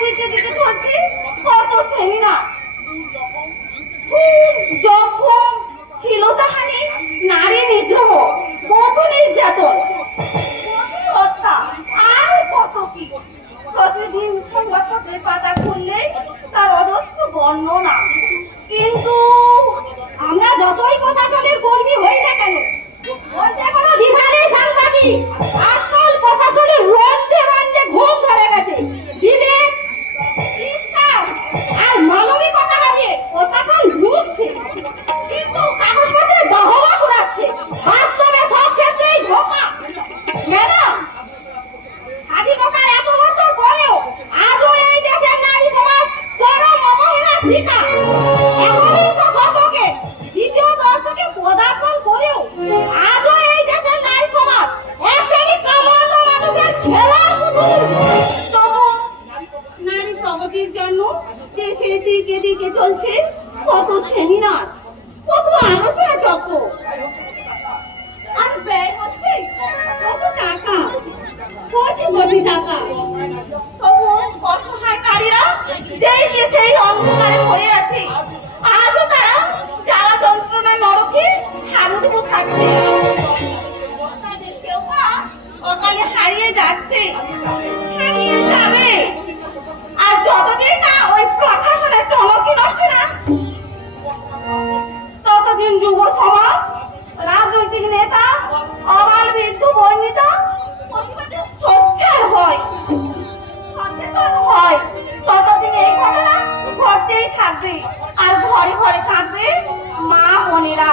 দিকে দিকে চলছে কত সেমিনার খুব জখম শিলতাহানি নারী নিগ্রহ, বধূ নির্যাতন হত্যা, আরও কত কি। প্রতিদিন সংবাদপত্রের পাতা খুললে তার অজস্র বর্ণনা। কিন্তু আমরা যতই প্রশাসনের কর্মী হই না কেন, বলতে কোনো দ্বিধা নেই সাংবাদিক, আজকাল প্রশাসনের রন্ধে বান্ধে ঘুম ধরে গেছে। বিবেক কুড়াচ্ছে বাস্তবে সব ক্ষেত্রেই ধোকা। ম্যাডাম যাচ্ছে, হারিয়ে যাবে। আর যতদিন না ওই প্রশাসনের টনকি নড়ছে না, ততদিন যুব সমাজ, রাজনৈতিক নেতা, অবাল বৃদ্ধ বর্ণিতা প্রতিবাদে সোচ্চার হয়, সচেতন হয়। ততদিন এই ঘটনা ঘটতেই থাকবে, আর ঘরে ঘরে থাকবে মা বোনেরা।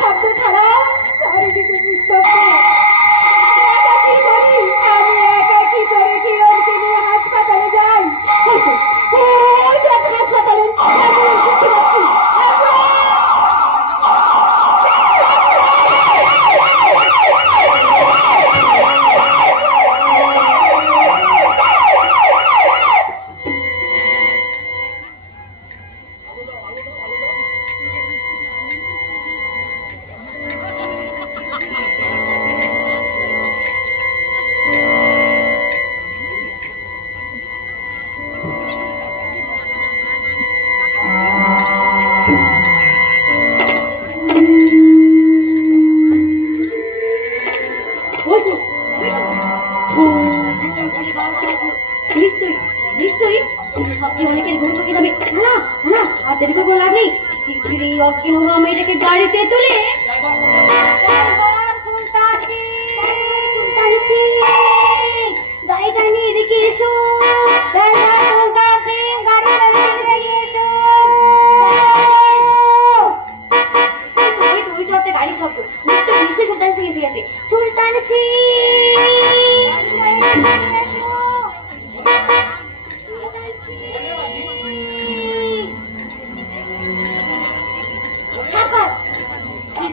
শব্দ ছাড়া চারিদিকে নিস্তব্ধ। হওয়া মেয়েটাকে গাড়িতে তুলে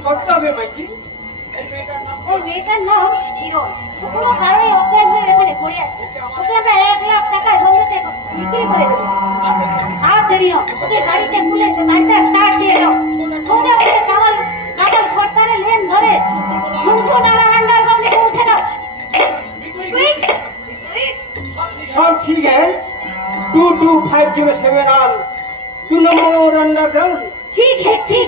করতে হবে মাইজি ওই মেয়েটার নাম কিরণ ও কোনো কারণে অজ্ঞান হয়ে এখানে পড়ে আছে। ওকে আমরা এক লাখ টাকায় বন্ধুতে বিক্রি করে দেবো। আর দেরি না। ওকে গাড়িতে সব ঠিক two two five zero seven আর। টু নম্বর ঠিক ঠিক